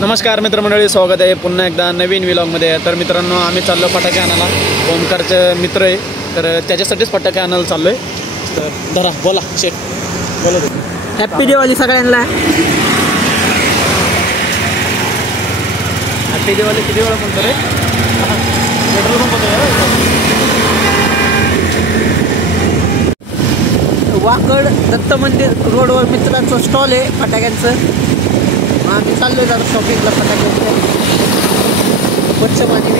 नमस्कार मित्रमंडळी, स्वागत आहे पुन्हा एकदा नवीन व्लॉगमध्ये। तर मित्रांनो, आम्ही चाललो फटाके आणायला। ओमकारचे मित्र आहे, तर त्याच्यासाठीच फटाके आणायला चाललो आहे। तर धरा, बोला शेट, बोला तुम्ही। हॅपी दिवाळी सगळ्यांना। हॅपी दिवाळी किती वेळा म्हणतो रे? पेट्रोल पंप वाकड दत्त मंदिर रोडवर मित्रांचं स्टॉल आहे फटाक्यांचं। मग आम्ही चाललो जरा शॉपिंगला फटाक्यांचं। स्वच्छ पाणी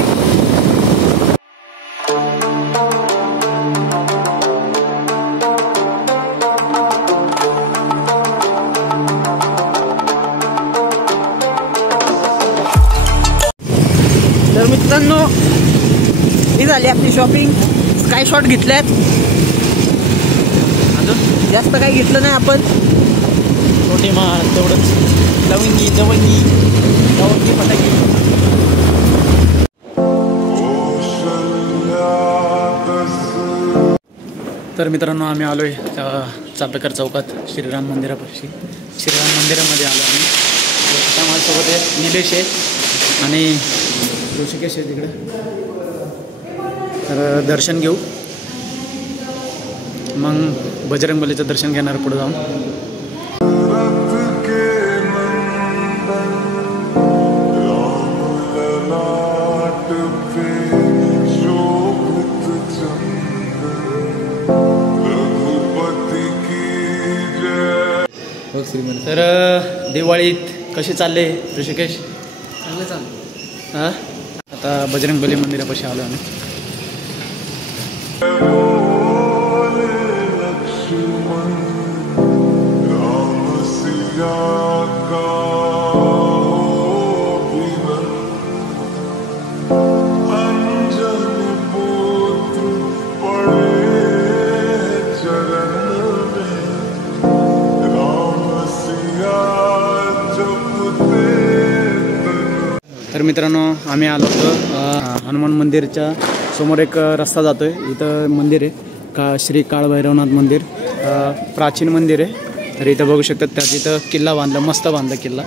तर मित्रांनो, ही झाली आपली शॉपिंग। स्काय शॉट घेतल्यात, जास्त काही घेतलं नाही आपण। छोटी माळ तेवढंच, लवंगी जवंगी फटाके। तर मित्रांनो, आम्ही आलोय चापेकर चौकात श्रीराम मंदिरापाशी। श्रीराम मंदिरामध्ये आलो आम्ही। आता माझ्यासोबत आहे निलेश आहे आणि ऋषिकेश आहे तिकडे। तर दर्शन घेऊ, मग बजरंगबलीचं दर्शन घेणार पुढे जाऊन। तर दिवाळीत कशी चालले ऋषिकेश? चांगलं चाललं। हां, आता बजरंगबली मंदिरापाशी आलो आम्ही। तर मित्रांनो, आम्ही आलो होतो हनुमान मंदिरच्या समोर। एक रस्ता जातोय, इथं मंदिर आहे का श्री काळभैरवनाथ मंदिर। प्राचीन मंदिर आहे। तर इथं बघू शकतात, त्यात इथं किल्ला बांधला, मस्त बांधला किल्ला।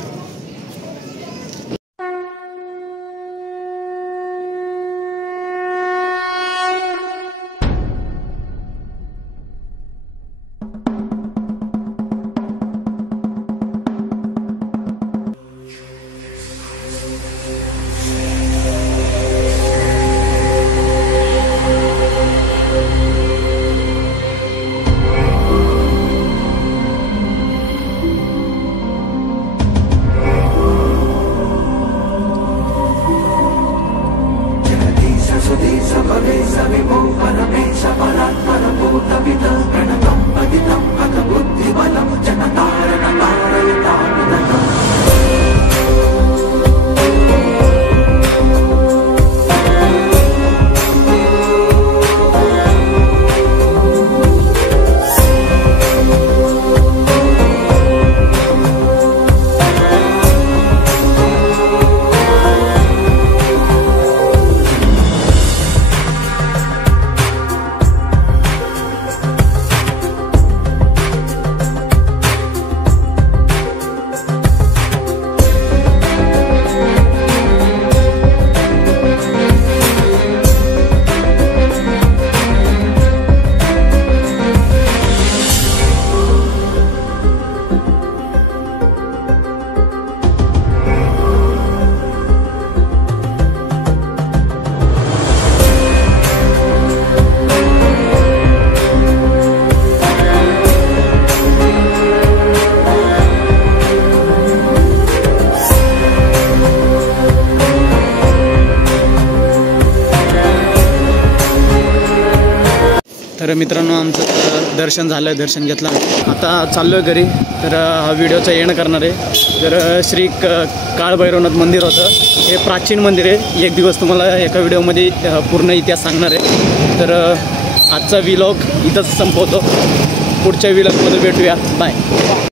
तर मित्रांनो, आमचं दर्शन झालं, दर्शन घेतलं, आता चाललो आहे घरी। तर हा व्हिडिओचा एंड करणार आहे। तर श्री काळभैरवनाथ मंदिर होतं, हे प्राचीन मंदिर आहे। एक दिवस तुम्हाला एका व्हिडिओमध्ये पूर्ण इतिहास सांगणार आहे। तर आजचा व्लॉग इथंच संपवतो, पुढच्या व्लॉगमध्ये भेटूया, बाय।